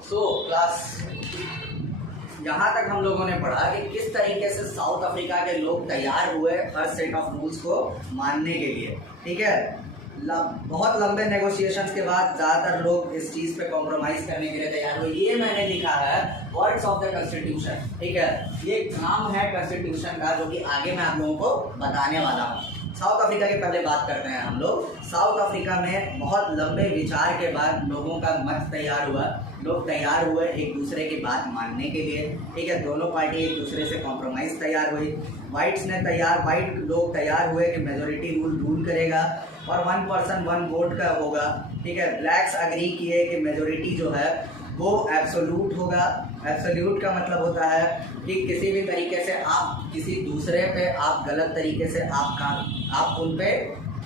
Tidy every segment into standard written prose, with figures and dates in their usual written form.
Class यहाँ तक हम लोगों ने पढ़ा कि किस तरीके से साउथ अफ्रीका के लोग तैयार हुए हर सेट ऑफ रूल्स को मानने के लिए। ठीक है, बहुत लंबे नेगोशिएशंस के बाद ज़्यादातर लोग इस चीज़ पे कॉम्प्रोमाइज़ करने के लिए तैयार हुए। ये मैंने लिखा है वर्ड्स ऑफ द कॉन्स्टिट्यूशन। ठीक है, ये नाम है कॉन्स्टिट्यूशन का, जो कि आगे मैं आप लोगों को बताने वाला हूँ। साउथ अफ्रीका की पहले बात करते हैं हम लोग। साउथ अफ्रीका में बहुत लंबे विचार के बाद लोगों का मत तैयार हुआ। लोग तैयार हुए एक दूसरे की बात मानने के लिए। ठीक है, दोनों पार्टी एक दूसरे से कॉम्प्रोमाइज़ तैयार हुई। वाइट लोग तैयार हुए कि मेजोरिटी रूल करेगा और 1 पर्सन 1 वोट का होगा। ठीक है, ब्लैक्स अग्री किए कि मेजोरिटी जो है वो एब्सोल्यूट होगा। एब्सोल्यूट का मतलब होता है कि किसी भी तरीके से आप किसी दूसरे पे आप गलत तरीके से आप उन पे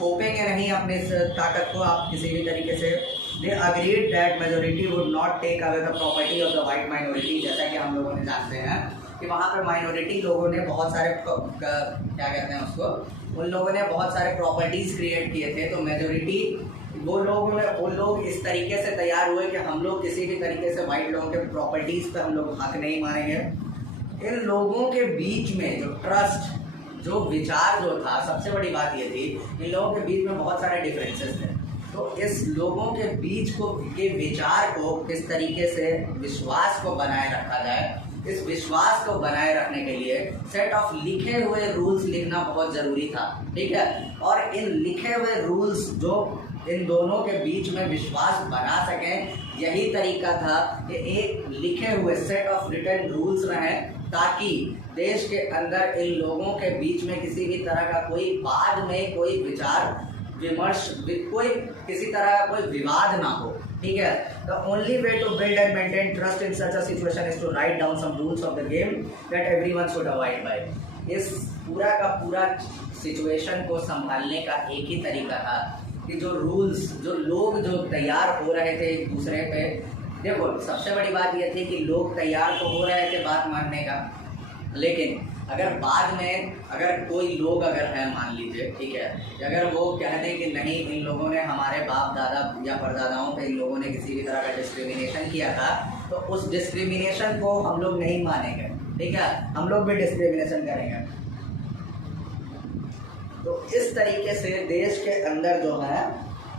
थोपेंगे नहीं अपने इस ताकत को, आप किसी भी तरीके से। They agreed that majority would not take away the property of the white minority. जैसा कि हम लोगों ने जानते हैं कि वहाँ पर माइनॉरिटी लोगों ने बहुत सारे क्या कहते हैं उसको, उन लोगों ने बहुत सारे प्रॉपर्टीज़ क्रिएट किए थे। तो मेजोरिटी वो लोग इस तरीके से तैयार हुए कि हम लोग किसी भी तरीके से वाइट लोगों के प्रॉपर्टीज़ पर हम लोग हक नहीं मानेंगे। इन लोगों के बीच में जो ट्रस्ट, जो विचार जो था, सबसे बड़ी बात ये थी, इन लोगों के बीच में बहुत सारे डिफरेंसेस थे। तो इस लोगों के बीच के विचार को किस तरीके से विश्वास को बनाए रखा जाए, इस विश्वास को बनाए रखने के लिए सेट ऑफ लिखे हुए रूल्स लिखना बहुत ज़रूरी था। ठीक है, और इन लिखे हुए रूल्स जो इन दोनों के बीच में विश्वास बना सकें, यही तरीका था कि एक लिखे हुए सेट ऑफ रिटन रूल्स रहें, ताकि देश के अंदर इन लोगों के बीच में किसी भी तरह का कोई बाद में कोई विचार विमर्श, कोई किसी तरह का कोई विवाद ना हो। ठीक है, the only way to build and maintain trust in such a situation is to write down some rules of the game that everyone should avoid by. इस पूरा का पूरा सिचुएशन को संभालने का एक ही तरीका था कि जो रूल्स, जो लोग जो तैयार हो रहे थे एक दूसरे पे, देखो सबसे बड़ी बात यह थी कि लोग तैयार तो हो रहे थे बात मानने का, लेकिन अगर बाद में अगर कोई लोग अगर है, मान लीजिए, ठीक है, अगर वो कह दें कि नहीं, इन लोगों ने हमारे बाप दादा या परदादाओं पे इन लोगों ने किसी भी तरह का डिस्क्रिमिनेशन किया था, तो उस डिस्क्रिमिनेशन को हम लोग नहीं मानेंगे। ठीक है, हम लोग भी डिस्क्रिमिनेशन करेंगे। तो इस तरीके से देश के अंदर जो है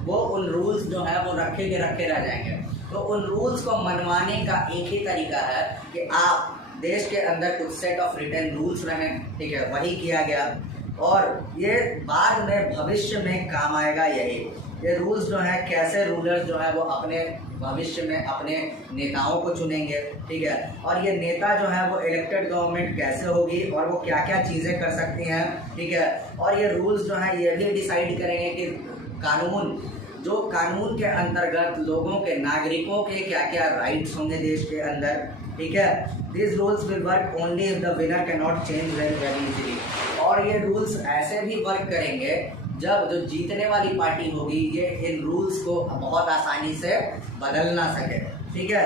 वो उन रूल्स जो है वो रखे रह जाएंगे। तो उन रूल्स को मनवाने का एक ही तरीका है कि आप देश के अंदर कुछ सेट ऑफ रिटन रूल्स रहें। ठीक है, वही किया गया और ये बाद में भविष्य में काम आएगा। ये रूल्स जो है, कैसे रूलर्स जो है वो अपने भविष्य में अपने नेताओं को चुनेंगे। ठीक है, और ये नेता जो है वो इलेक्टेड गवर्नमेंट कैसे होगी और वो क्या क्या चीज़ें कर सकती हैं। ठीक है, और ये रूल्स जो है ये भी डिसाइड करेंगे कि कानून के अंतर्गत लोगों के, नागरिकों के क्या क्या राइट्स होंगे देश के अंदर। ठीक है, this rules will work only if the winner can not change very easily. और ये रूल्स ऐसे भी वर्क करेंगे जब जो जीतने वाली पार्टी होगी ये इन रूल्स को बहुत आसानी से बदल ना सके। ठीक है,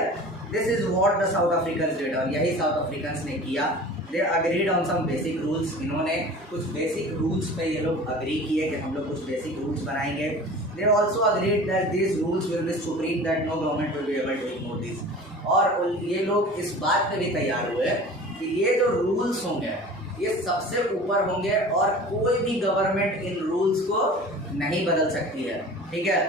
this is what the South Africans did, और यही साउथ अफ्रीकन्स ने किया। They agreed on some basic rules. इन्होंने कुछ बेसिक रूल्स पे ये लोग अग्री किए कि हम लोग कुछ बेसिक रूल्स बनाएंगे। They also agreed that this rules will be supreme, that no government will be able to ignore this. और ये लोग इस बात पे भी तैयार हुए कि ये जो रूल्स होंगे ये सबसे ऊपर होंगे और कोई भी गवर्नमेंट इन रूल्स को नहीं बदल सकती है। ठीक है,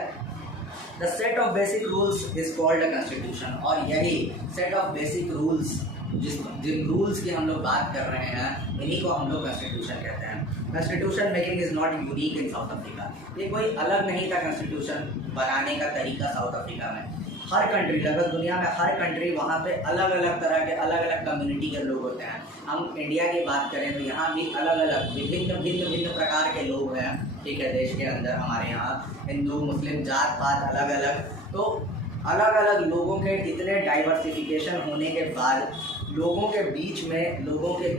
the set of basic rules is called a constitution. और यही सेट ऑफ बेसिक रूल्स, जिन रूल्स की हम लोग बात कर रहे हैं, इन्हीं को हम लोग कॉन्स्टिट्यूशन कहते हैं। Constitution making is not unique in south Africa. ये कोई अलग नहीं था कॉन्स्टिट्यूशन बनाने का तरीका साउथ अफ्रीका में। हर कंट्री, लगभग दुनिया में हर कंट्री, वहाँ पे अलग अलग तरह के अलग अलग कम्युनिटी के लोग होते हैं। हम इंडिया की बात करें तो यहाँ भी अलग अलग भिन्न प्रकार के लोग हैं। ठीक है, देश के अंदर हमारे यहाँ हिंदू मुस्लिम जात पात अलग अलग, तो अलग अलग लोगों के इतने डाइवर्सिफिकेशन होने के बाद लोगों के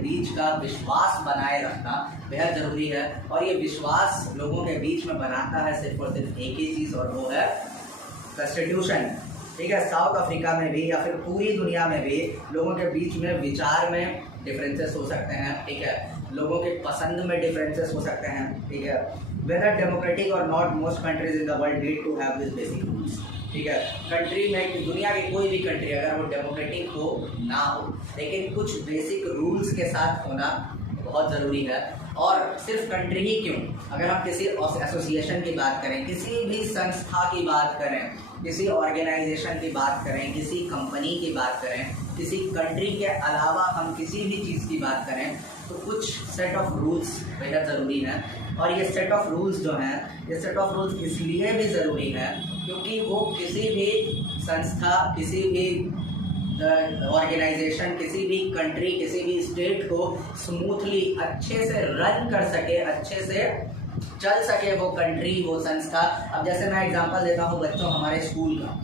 बीच का विश्वास बनाए रखना बेहद ज़रूरी है। और ये विश्वास लोगों के बीच में बनाता है सिर्फ और सिर्फ एक ही चीज़, और वो है कॉन्स्टिट्यूशन। ठीक है, साउथ अफ्रीका में भी या फिर पूरी दुनिया में भी लोगों के बीच में विचार में डिफरेंसेस हो सकते हैं। ठीक है, लोगों के पसंद में डिफरेंसेस हो सकते हैं। ठीक है, वेदर डेमोक्रेटिक और not, most countries in the world need to have this basic rules. ठीक है। कंट्री में, दुनिया की कोई भी कंट्री अगर वो डेमोक्रेटिक हो ना हो, लेकिन कुछ बेसिक रूल्स के साथ होना बहुत ज़रूरी है। और सिर्फ कंट्री ही क्यों, अगर हम किसी एसोसिएशन की बात करें, किसी भी संस्था की बात करें, किसी ऑर्गेनाइजेशन की बात करें, किसी कंपनी की बात करें, किसी कंट्री के अलावा हम किसी भी चीज़ की बात करें, तो कुछ सेट ऑफ रूल्स बेहद ज़रूरी हैं। और ये सेट ऑफ रूल्स जो हैं, ये सेट ऑफ रूल्स इसलिए भी ज़रूरी है क्योंकि वो किसी भी संस्था, किसी भी ऑर्गेनाइजेशन, किसी भी कंट्री, किसी भी स्टेट को स्मूथली अच्छे से रन कर सके, अच्छे से चल सके वो कंट्री, वो संस्था। अब जैसे मैं एग्जांपल देता हूँ बच्चों, हमारे स्कूल का,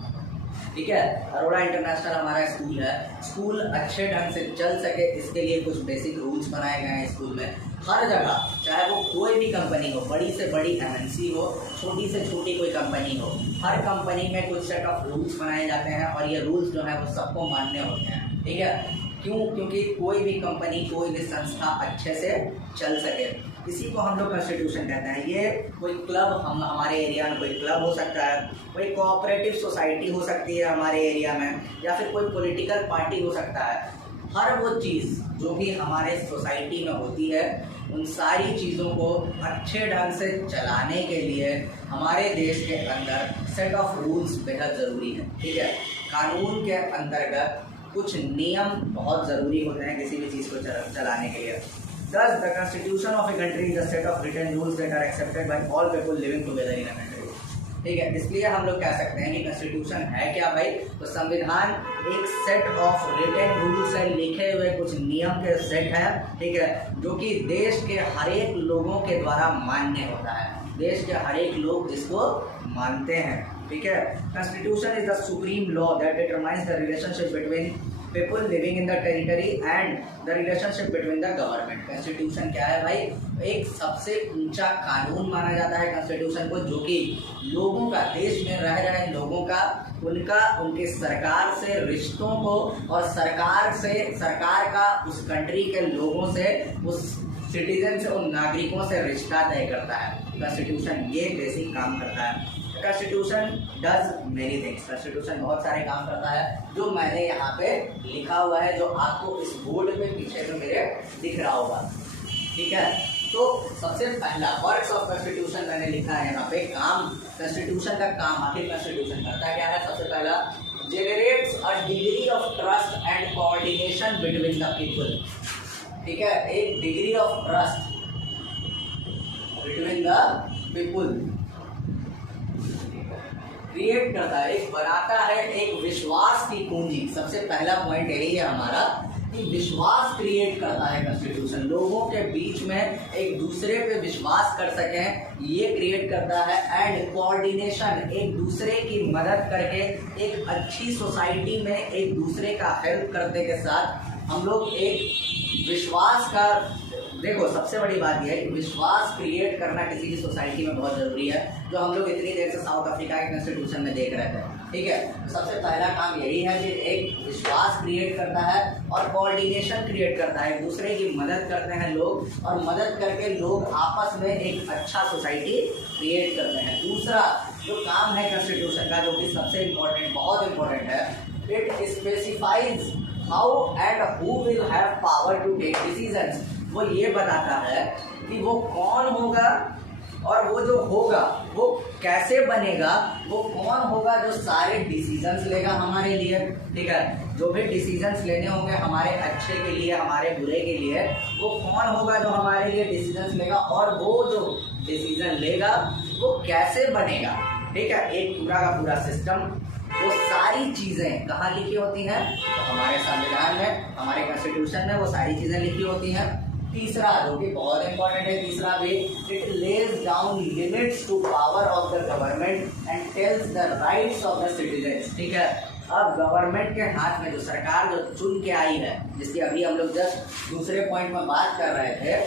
ठीक है, अरोड़ा इंटरनेशनल हमारा स्कूल है। स्कूल अच्छे ढंग से चल सके इसके लिए कुछ बेसिक रूल्स बनाए गए हैं स्कूल में। हर जगह, चाहे वो कोई भी कंपनी हो, बड़ी से बड़ी एमएनसी हो, छोटी से छोटी कोई कंपनी हो, हर कंपनी में कुछ सेट ऑफ रूल्स बनाए जाते हैं और ये रूल्स जो है वो सबको मानने होते हैं, ठीक है। क्यों? क्योंकि कोई भी कंपनी, कोई भी संस्था अच्छे से चल सके, इसी को हम लोग कॉन्स्टिट्यूशन कहते हैं। ये कोई क्लब, हम हमारे एरिया में कोई क्लब हो सकता है, कोई कोऑपरेटिव सोसाइटी हो सकती है हमारे एरिया में, या फिर कोई पॉलिटिकल पार्टी हो सकता है। हर वो चीज़ जो भी हमारे सोसाइटी में होती है, उन सारी चीज़ों को अच्छे ढंग से चलाने के लिए हमारे देश के अंदर सेट ऑफ रूल्स बेहद ज़रूरी है, ठीक है। कानून के अंतर्गत कुछ नियम बहुत ज़रूरी होते हैं किसी भी चीज़ को चलाने के लिए। Thus, the constitution of a country is a set of written rules that are accepted by all people living together in a country. ठीक है, इसलिए हम लोग कह सकते हैं कि कॉन्स्टिट्यूशन है क्या भाई? तो संविधान एक सेट ऑफ रिटन रूल्स है, लिखे हुए कुछ नियम के सेट है, ठीक है, जो कि देश के हर एक लोगों के द्वारा मान्य होता है। देश के हर एक लोग इसको मानते हैं, ठीक है। Constitution is the supreme law that determines the relationship between people living in the territory and the relationship between the government। Constitution क्या है भाई? एक सबसे ऊंचा कानून माना जाता है कॉन्स्टिट्यूशन को, जो कि लोगों का, देश में रह रहे लोगों का, उनके सरकार से रिश्तों को, और सरकार का उस कंट्री के लोगों से, उस सिटीजन से, उन नागरिकों से रिश्ता तय करता है। कॉन्स्टिट्यूशन ये बेसिक काम करता है। Constitution does many things, constitution बहुत सारे काम करता है, जो मैंने यहाँ पे लिखा हुआ है, जो आपको इस बोर्ड पे पीछे में मेरे दिख रहा होगा, ठीक है। तो सबसे पहला वर्क्स ऑफ कॉन्स्टिट्यूशन मैंने लिखा है यहाँ पे। काम, कॉन्स्टिट्यूशन का काम, आखिर कॉन्स्टिट्यूशन करता क्या है? सबसे पहला, generates a degree of trust and coordination between the people, ठीक है, एक degree of trust between the people create करता है, एक बनाता है, एक विश्वास की पूंजी। सबसे पहला पॉइंट यही है हमारा कि विश्वास क्रिएट करता है कॉन्स्टिट्यूशन, लोगों के बीच में एक दूसरे पे विश्वास कर सकें, ये क्रिएट करता है। एंड कोऑर्डिनेशन, एक दूसरे की मदद करके एक अच्छी सोसाइटी में एक दूसरे का हेल्प करने के साथ हम लोग एक विश्वास का, देखो सबसे बड़ी बात यह है कि विश्वास क्रिएट करना किसी भी सोसाइटी में बहुत ज़रूरी है, जो हम लोग इतनी देर से साउथ अफ्रीका के कॉन्स्टिट्यूशन में देख रहे थे, ठीक है। सबसे पहला काम यही है कि एक विश्वास क्रिएट करता है और कोऑर्डिनेशन क्रिएट करता है, एक दूसरे की मदद करते हैं लोग, और मदद करके लोग आपस में एक अच्छा सोसाइटी क्रिएट करते हैं। दूसरा जो काम है कॉन्स्टिट्यूशन का, जो कि सबसे इम्पोर्टेंट, बहुत इम्पोर्टेंट है, it specifies how and who will have power to take decisions. वो ये बताता है कि वो कौन होगा और वो जो होगा वो कैसे बनेगा, वो कौन होगा जो सारे डिसीजंस लेगा हमारे लिए, ठीक है। जो भी डिसीजंस लेने होंगे हमारे अच्छे के लिए, हमारे बुरे के लिए, वो कौन होगा जो हमारे लिए डिसीजंस लेगा, और वो जो डिसीजन लेगा वो कैसे बनेगा, ठीक है। एक पूरा का पूरा सिस्टम, वो सारी चीज़ें कहाँ लिखी होती हैं? तो हमारे संविधान में, हमारे कॉन्स्टिट्यूशन में वो सारी चीज़ें लिखी होती हैं। तीसरा जो कि बहुत इंपॉर्टेंट है, तीसरा भी, it lays down limits to power of the government and tells the rights of the citizens, ठीक है। अब गवर्नमेंट के हाथ में, जो सरकार जो चुन के आई है, जिसकी अभी हम लोग जस्ट दूसरे पॉइंट में बात कर रहे थे,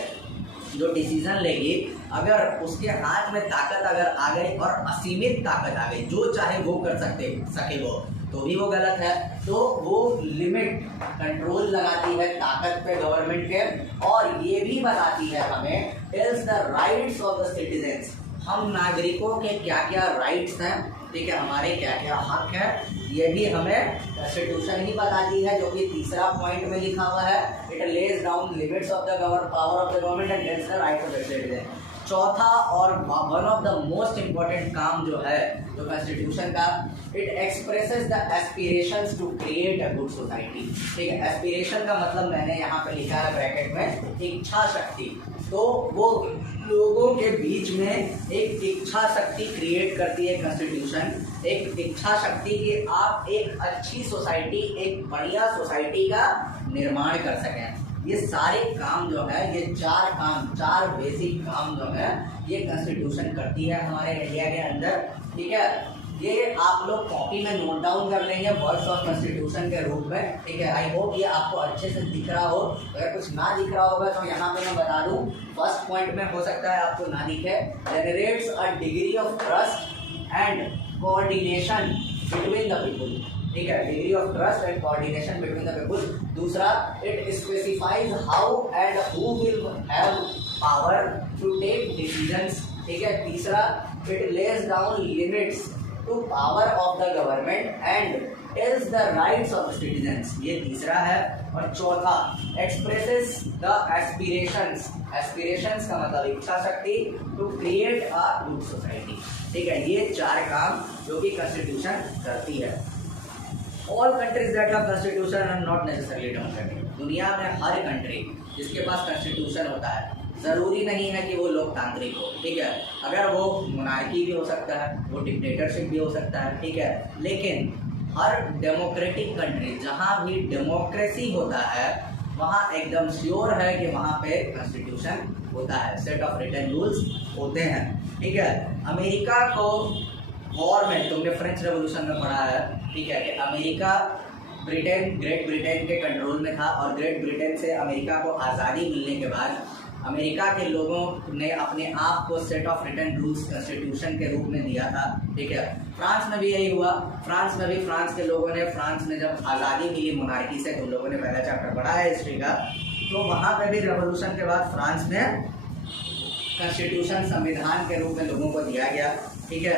जो डिसीजन लेगी, अगर उसके हाथ में ताकत अगर आ गई और असीमित ताकत आ गई, जो चाहे वो कर सके वो, तो भी वो गलत है। तो वो लिमिट, कंट्रोल लगाती है ताकत पे गवर्नमेंट के, और ये भी बताती है हमें, tales the rights of the citizens, हम नागरिकों के क्या क्या राइट्स हैं ठीक है, हमारे क्या क्या हक है ये भी हमें कॉन्स्टिट्यूशन ही बताती है, जो कि तीसरा पॉइंट में लिखा हुआ है। It lays down limits of the power of the government and gives the right to citizen. चौथा और one of the most important काम जो है जो कॉन्स्टिट्यूशन का, it expresses the aspirations to create a good society. ठीक है, aspiration का मतलब मैंने यहाँ पे लिखा है ब्रैकेट में इच्छा शक्ति। तो वो लोगों के बीच में एक इच्छा शक्ति क्रिएट करती है कॉन्स्टिट्यूशन, एक इच्छा शक्ति कि आप एक अच्छी सोसाइटी, एक बढ़िया सोसाइटी का निर्माण कर सकें। ये सारे काम जो है, ये चार बेसिक काम जो है ये कॉन्स्टिट्यूशन करती है हमारे इंडिया के अंदर। ठीक है, ये आप लोग कॉपी में नोट डाउन कर लेंगे वर्ड्स ऑफ कॉन्स्टिट्यूशन के रूप में। ठीक है, आई होप ये आपको अच्छे से दिख रहा हो। अगर कुछ ना दिख रहा होगा तो यहाँ पे मैं बता दूं, फर्स्ट पॉइंट में हो सकता है आपको ना दिखे। Generates a degree of trust and coordination between the people. ठीक है, degree of trust and coordination between the people. दूसरा, it specifies how and who will have power to take decisions. ठीक है, तीसरा, it lays down limits to power of the government and tells the rights of citizens. ये तीसरा है। और चौथा, expresses the aspirations. Aspirations का मतलब इच्छा शक्ति, to create a good society. ठीक है, ये चार काम जो कि कॉन्स्टिट्यूशन करती है। All countries that have constitution are not necessarily democratic. दुनिया में हर कंट्री जिसके पास कॉन्स्टिट्यूशन होता है, ज़रूरी नहीं है कि वो लोकतांत्रिक हो। ठीक है, अगर वो मोनार्की भी हो सकता है, वो डिक्टेटरशिप भी हो सकता है। ठीक है, लेकिन हर डेमोक्रेटिक कंट्री जहाँ भी डेमोक्रेसी होता है वहाँ एकदम श्योर है कि वहाँ पे कॉन्स्टिट्यूशन होता है, सेट ऑफ रिटन रूल्स होते हैं। ठीक है, अमेरिका को वॉर में, तुमने फ्रेंच रेवोल्यूशन में पढ़ा है, ठीक है, कि अमेरिका ग्रेट ब्रिटेन के कंट्रोल में था और ग्रेट ब्रिटेन से अमेरिका को आज़ादी मिलने के बाद अमेरिका के लोगों ने अपने आप को set of written rules constitution के रूप में दिया था। ठीक है, फ्रांस में भी यही हुआ। फ्रांस में भी फ्रांस के लोगों ने, फ्रांस में जब आज़ादी मिली मोनार्की से, तुम लोगों ने पहला चैप्टर पढ़ा है हिस्ट्री का, तो वहाँ पे भी रेवोल्यूशन के बाद फ्रांस में कॉन्स्टिट्यूशन संविधान के रूप में लोगों को दिया गया। ठीक है,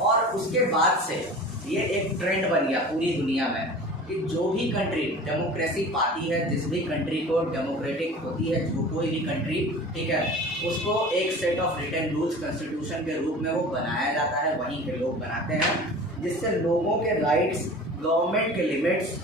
और उसके बाद से ये एक ट्रेंड बन गया पूरी दुनिया में कि जो भी कंट्री डेमोक्रेसी पाती है, जिस भी कंट्री को डेमोक्रेटिक होती है, जो कोई भी कंट्री, ठीक है, उसको एक set of written rules constitution के रूप में वो बनाया जाता है, वहीं के लोग बनाते हैं, जिससे लोगों के राइट्स, गवर्नमेंट के लिमिट्स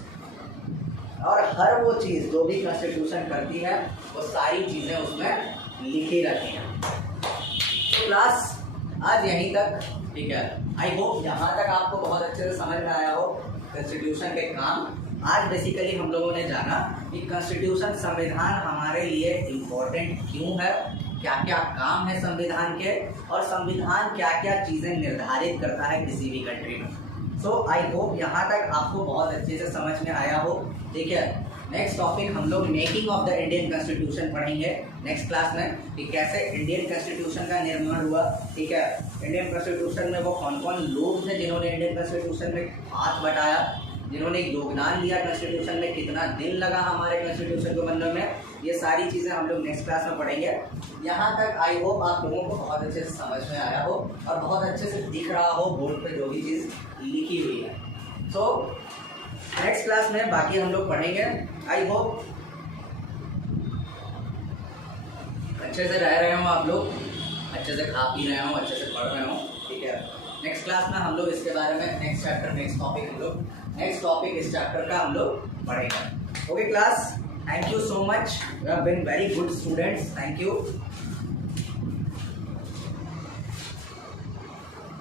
और हर वो चीज़ जो भी कॉन्स्टिट्यूशन करती है वो सारी चीज़ें उसमें लिखी रहती हैं। तो क्लास आज यहीं तक। ठीक है, आई होप यहाँ तक आपको बहुत अच्छे से समझ में आया हो कॉन्स्टिट्यूशन के काम। आज बेसिकली हम लोगों ने जाना कि कॉन्स्टिट्यूशन, संविधान हमारे लिए इम्पोर्टेंट क्यों है, क्या क्या काम है संविधान के, और संविधान क्या क्या चीज़ें निर्धारित करता है किसी भी कंट्री में। सो आई होप यहाँ तक आपको बहुत अच्छे से समझ में आया हो। ठीक है, नेक्स्ट टॉपिक हम लोग making of the Indian constitution पढ़ेंगे नेक्स्ट क्लास में, कि कैसे इंडियन कॉन्स्टिट्यूशन का निर्माण हुआ। ठीक है, इंडियन कॉन्स्टिट्यूशन में वो कौन कौन लोग थे जिन्होंने इंडियन कॉन्स्टिट्यूशन में हाथ बटाया, जिन्होंने योगदान दिया कॉन्स्टिट्यूशन में, कितना दिन लगा हमारे कॉन्स्टिट्यूशन को बनने में, ये सारी चीज़ें हम लोग नेक्स्ट क्लास में पढ़ेंगे। यहाँ तक आई होप आप लोगों को बहुत अच्छे से समझ में आया हो और बहुत अच्छे से दिख रहा हो बोर्ड पे जो भी चीज़ लिखी हुई है। सो नेक्स्ट क्लास में बाकी हम लोग पढ़ेंगे। आई होप अच्छे से रह रहे हो आप लोग, अच्छे से खा पी रहे हो, अच्छे से पढ़ रहे हो। ठीक है, नेक्स्ट क्लास में हम लोग इसके बारे में नेक्स्ट चैप्टर, नेक्स्ट टॉपिक इस चैप्टर का हम लोग पढ़ेंगे। Okay class, thank you so much, you have been very good students, thank you.